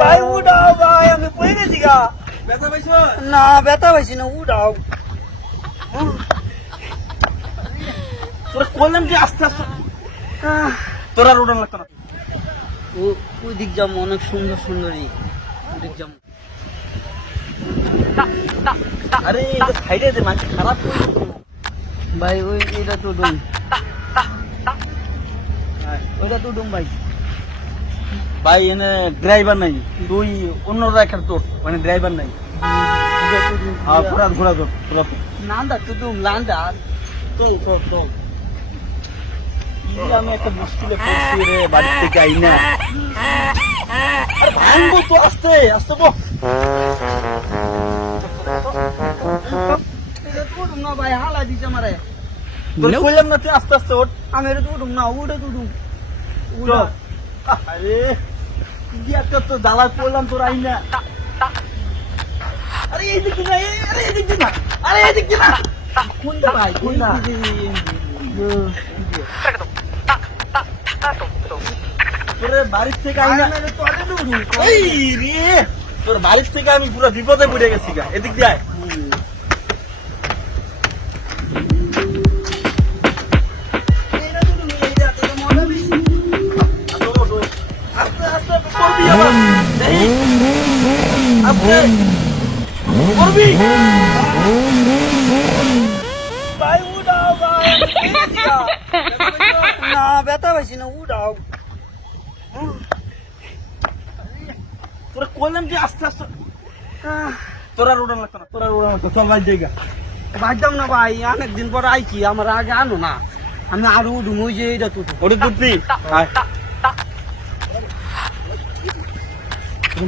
ভাই উঠাও ভাই, আমি পড়ে গেছি গা। ব্যথা পাইছো? না ব্যথা পাইছি না, উঠাও। তোরা কইলাম কি আস্তে আস্তে, তোরা আর উঠান লাগতো না। ওই দিক যাবো, অনেক সুন্দর সুন্দরী ওই দিক যাবো। আরে এটা সাইডে দে, মানুষ খারাপ করবে। ভাই ওই এটা তো ডুম, ওইটা তো ডুম ভাই। ভাই এনে ড্রাইভার নাই, তুই অন্য রাখার তোর মানে ড্রাইভার নাই। ঘোরা ঘোরা তোর তোরা তো। নান্দা তো ডুম লান্দা তো তো তো আমি একটা মুশকিলে পড়ছি রে, বাড়ি থেকে আই না। আরে ভাঙবো তো, আস্তে আস্তে বল। এটা তো ডুম না ভাই, হালা দিছে আমারে। তোর কইলাম না তুই আস্তে আস্তে ওঠ। আমি এটা তো ডুম না, ওটা তো ডুম। চল। আরে কি একটা তো দালাল করলাম, তোর আই না। আরে এই দিক না, আরে এই দিক না, আরে এই দিক না। কোনটা ভাই, কোনটা? তোর বাড়ির থেকে আই না। এই রে, তোর বাড়ির থেকে আমি পুরো বিপদে পড়ে গেছি গা। এদিক দিয়ে আয়। আস্তে আস্তে করবি আবার। এই, আস্তে করবি। ভাই উঠাও ভাই, আমি পড়ে গেছি গা। না ব্যথা পাইছি না, উঠাও। তোরা কইলাম যে আস্তে আস্তে, তোরা উড়ান লাগতো না, তোরা উড়ান লাগতো। চল ভাই জায়গা। ভাবতাম না ভাই, অনেকদিন পর আইছি, আমার আগে আনো না, আমি আরো উঠুম। ওই যে এটা তো ওটা তুলবি?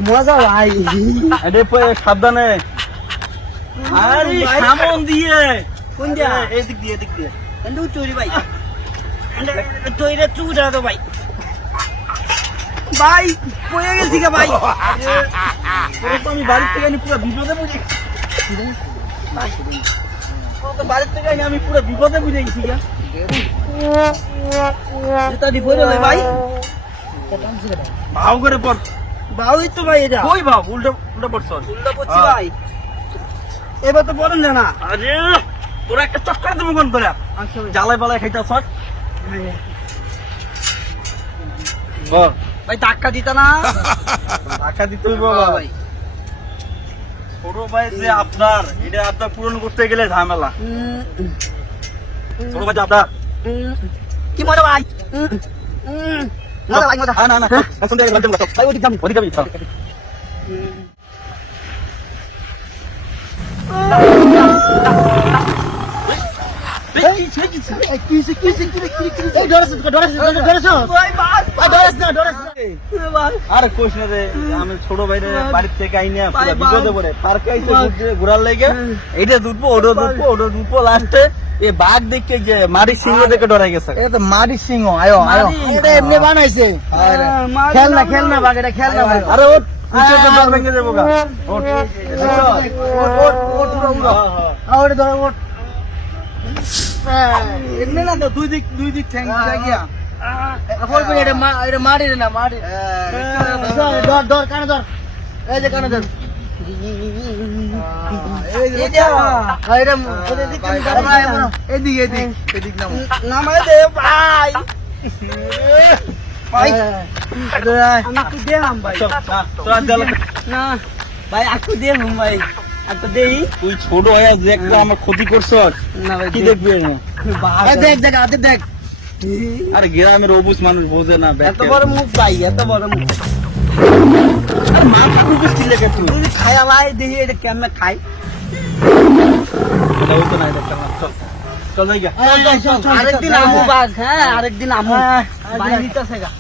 মজা ভাই। আরে সাবধানে। আরে ভাই, সামন দিয়ে। কোন দিয়া? এদিক দিয়ে, এদিক দিয়ে। এন্ড উঠুরি ভাই, তো এটা চুটা তো ভাই। ভাই পড়ে গেছি গা ভাই। তোরা তো আমি বাড়ির থেকে আনি পুরো বিপদে বুঝে গেছি। তোরা তো বাড়ির থেকে আনি আমি পুরো বিপদে বুঝে গেছি গা। এটা দি পড়ে লই ভাই। ভাও করে পড়। ভাই তো ভাই এটা কই ভাও, উল্টো উল্টো পড়ছ। উল্টা পড়ছি ভাই। এবার তো পড়েন না। আরে তোরা একটা চক্কর দেবো কোন তোরা আচ্ছা ভাই। জ্বালায় পালায় খাইতে সট। বল ভাই ধাক্কা দিতা না। টাকা দিতে হইব বাবা। ভাই ছোট ভাই যে আপনার, এটা আপনার পূরণ করতে গেলে ঝামেলা। ছোট ভাই যে আপনার। কি মজা ভাই। মজা ভাই মজা। না না এখন থেকে লাগবে না। ভাই ওদিক যাবি, ওদিক যাবি। আরে কোশ না রে, আমি ছোট ভাইরে বাড়ির থেকে আইনি পুরো বিপদে পড়ে পার্কে আইছে ঘুরার লেগে। এইটা দুধবো, ওটা দুধবো, ওটা দুধবো, লাস্টে এই বাঘ দেখে যে মারি সিংহ দেখে ডরাই গেছে। এটা মাটি সিংহ, আয়ো আয়ো, এটা এমনি বানাইছে। খেলনা খেলনা বাঘ, এটা খেলনা বাঘ। আরে ওঠ, নিচে তো দর ভেঙে যাবো গা। ওঠ, ওটা ধরো, ওঠ। এমনি না তো দুই দিক ঠ্যাং গিয়া। এখন এটা মাটি না, মাটি। ধর ধর, কানে ধর, এই যে কানে ধর। এদিক এদিক এদিক নাম নামাই দে ভাই। ভাই আমি একটু দেখাম ভাই। না ভাই একটু দেখুন ভাই, একটু দেই। তুই ছোট হয়ে যে একটা আমার ক্ষতি করছ, না ভাই কি দেখবি? দেখ দেখ হাতে দেখ। আরে গ্রামের অবুজ মানুষ বোঝে না। এত বড় মুখ ভাই, এত বড় মুখ। মাথা কুকুর কি লেগে তুই? তুই খায়া ভাই দেখি এটা কেমনে খাই। এটা হইতো না, এটা একটা না। চল চল যাই গা। আরেকদিন আমু বাঘ, হ্যাঁ আরেকদিন আমু। ভাই নিতেছে গা।